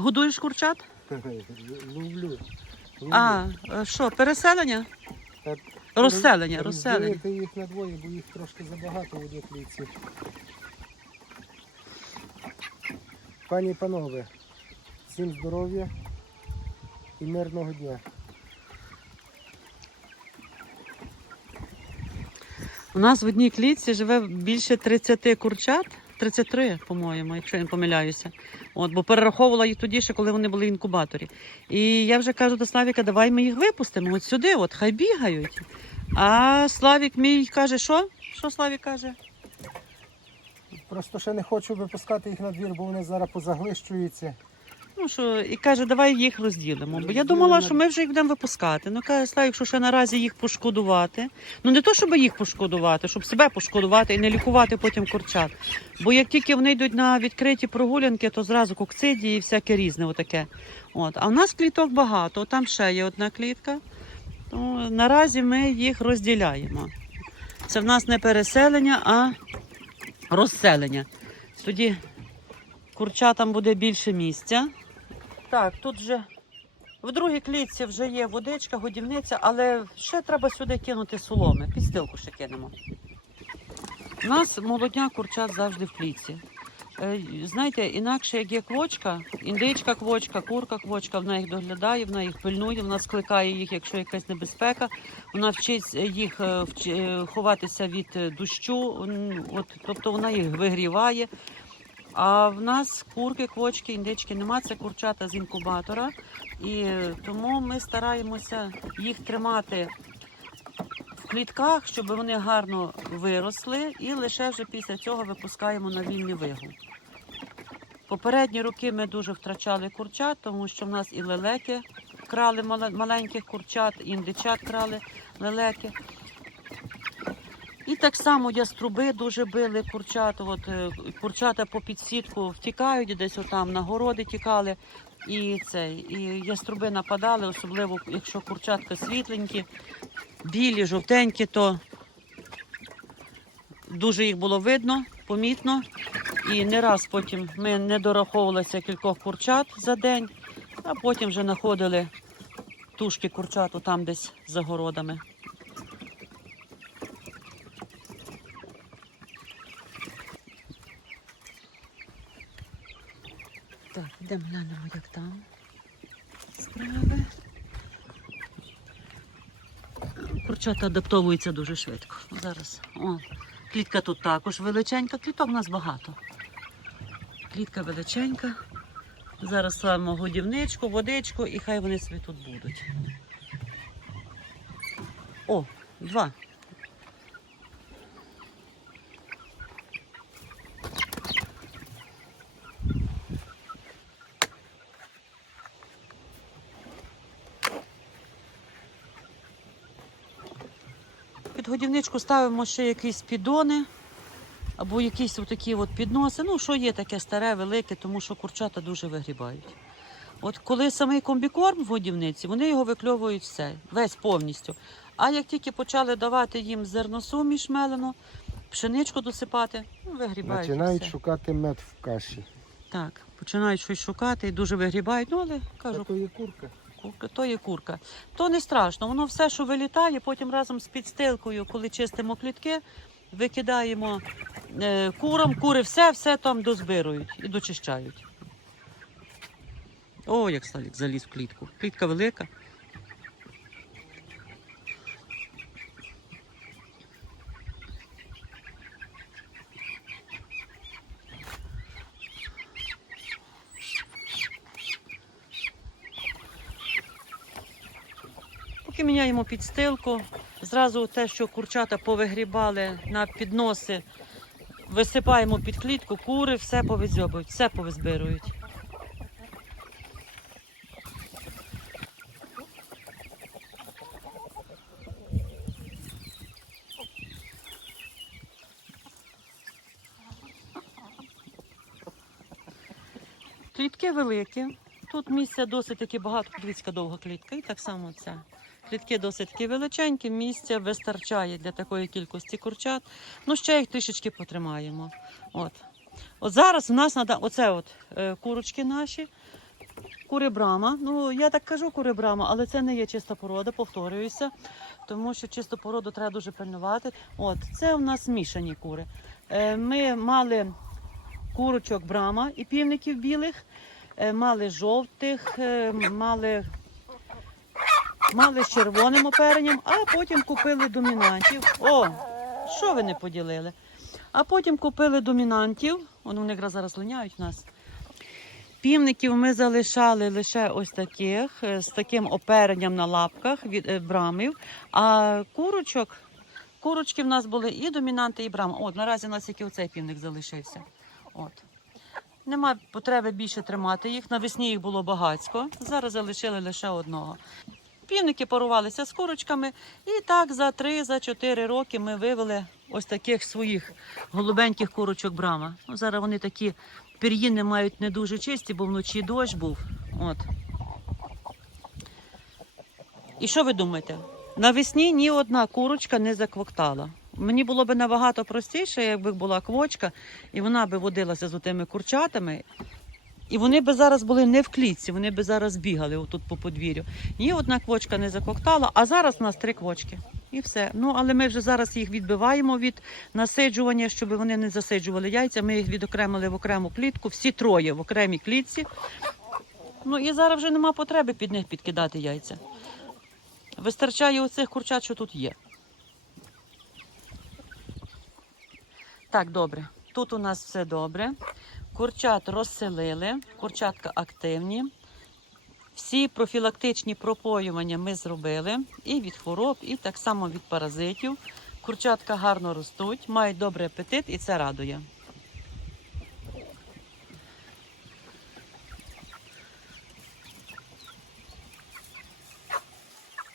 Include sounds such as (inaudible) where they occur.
Годуєш курчат? (laughs) Люблю. А, е, що, переселення? Так, Розселення, роз- розселення. розділити їх на двоє, бо їх трошки забагато у дітлиці. Пані і панове, всім здоров'я і мирного дня. У нас в одній клітці живе більше 30 курчат. 33, по-моєму, якщо я не помиляюся. От, бо перераховувала їх тоді, ще коли вони були в інкубаторі. І я вже кажу до Славіка, давай ми їх випустимо от сюди, от хай бігають. А Славік мій каже, що? Що Славік каже? Просто ще не хочу випускати їх на двір, бо вони зараз позаглищуються. Ну що, і каже, давай їх розділимо. Бо я думала, що ми вже їх будемо випускати. Ну каже, Славік, що ще наразі їх пошкодувати. Ну не то, щоб їх пошкодувати, щоб себе пошкодувати і не лікувати потім курчат. Бо як тільки вони йдуть на відкриті прогулянки, то зразу кокцидії і всяке різне отаке. От. А в нас кліток багато, там ще є одна клітка. То наразі ми їх розділяємо. Це в нас не переселення, а розселення. Тоді курчатам буде більше місця. Так, тут вже в другій клітці вже є водичка, годівниця, але ще треба сюди кинути соломи. Підстилку ще кинемо. У нас молодня курчат завжди в клітці. Е, Знаєте, інакше як є квочка, індичка квочка, курка квочка, вона їх доглядає, вона їх пильнує, вона скликає їх, якщо якась небезпека. Вона вчить їх е, е, ховатися від дощу, от, тобто вона їх вигріває. А в нас курки, квочки, індички нема, це курчата з інкубатора. І тому ми стараємося їх тримати в клітках, щоб вони гарно виросли, і лише вже після цього випускаємо на вільний вигул. Попередні роки ми дуже втрачали курчат, тому що в нас і лелеки крали маленьких курчат, і індичат крали лелеки. І так само яструби дуже били курчат. От е, курчата по підсітку втікають, десь отам на городи тікали. І цей, і яструби нападали, особливо якщо курчатка світленькі, білі, жовтенькі, то дуже їх було видно, помітно. І не раз потім ми не дораховувалися кількох курчат за день, а потім вже знаходили тушки курчат там десь за городами. Так, йдемо глянемо, як там справи. Курчата адаптовуються дуже швидко. Зараз. О, клітка тут також величенька, кліток у нас багато. Клітка величенька. Зараз ставимо годівничку, водичку і хай вони собі тут будуть. О, два. Годівничку ставимо ще якісь підони або якісь такі от підноси. Ну, що є таке старе, велике, тому що курчата дуже вигрібають. От коли самий комбікорм в годівниці, вони його викльовують все, весь повністю. А як тільки почали давати їм зерносуміш мелену, пшеничку досипати, ну, вигрібають. Починають все. шукати мед в каші. Так, починають щось шукати і дуже вигрібають. Ну, але кажу, Це то є курка. Курка, то є курка. То не страшно, воно все, що вилітає, потім разом з підстилкою, коли чистимо клітки, викидаємо е, курам, кури все, все там дозбирують і дочищають. О, як Славік заліз в клітку. Клітка велика. Поки міняємо підстилку, зразу те, що курчата повигрібали на підноси, висипаємо під клітку, кури все повизьобують, все повизбирують. Клітки великі. Тут місця досить таки багато, подивіться, довга клітка, і так само ця. Клітки досить величенькі, місця вистачає для такої кількості курчат. Ну, ще їх трішечки потримаємо. От. От зараз у нас надо, оце от е, курочки наші. кури брама. Ну, я так кажу кури брама, але це не є чиста порода, повторююся, тому що чисту породу треба дуже пильнувати. От, це у нас мішані кури. Е, Ми мали курочок брама і півників білих, е, мали жовтих, е, мали, мали з червоним оперенням, а потім купили домінантів. О, що ви не поділили? А потім купили домінантів. Вони вони якраз зараз линяють в нас. Півників ми залишали лише ось таких, е, з таким оперенням на лапках від е, брамів. А курочок, курочки в нас були і домінанти, і брама. От наразі у нас тільки оцей півник залишився. От. Нема потреби більше тримати їх. Навесні їх було багатько. Зараз залишили лише одного. Півники парувалися з курочками, і так за 3-4 роки ми вивели ось таких своїх голубеньких курочок брама. Ну, зараз вони такі пір'їни мають не дуже чисті, бо вночі дощ був. От. І що ви думаєте? Навесні ні одна курочка не заквоктала. Мені було б набагато простіше, якби була квочка, і вона би водилася з тими курчатами. І вони би зараз були не в клітці, вони би зараз бігали отут по подвір'ю. Ні одна квочка не закоктала, а зараз у нас три квочки. І все. Ну, але ми вже зараз їх відбиваємо від насиджування, щоб вони не засиджували яйця. Ми їх відокремили в окрему клітку, всі троє в окремій клітці. Ну і зараз вже нема потреби під них підкидати яйця. Вистачає оцих курчат, що тут є. Так, добре. Тут у нас все добре. Курчат розселили, курчатка активні. Всі профілактичні пропоювання ми зробили і від хвороб, і так само від паразитів. Курчатка гарно ростуть, мають добрий апетит і це радує.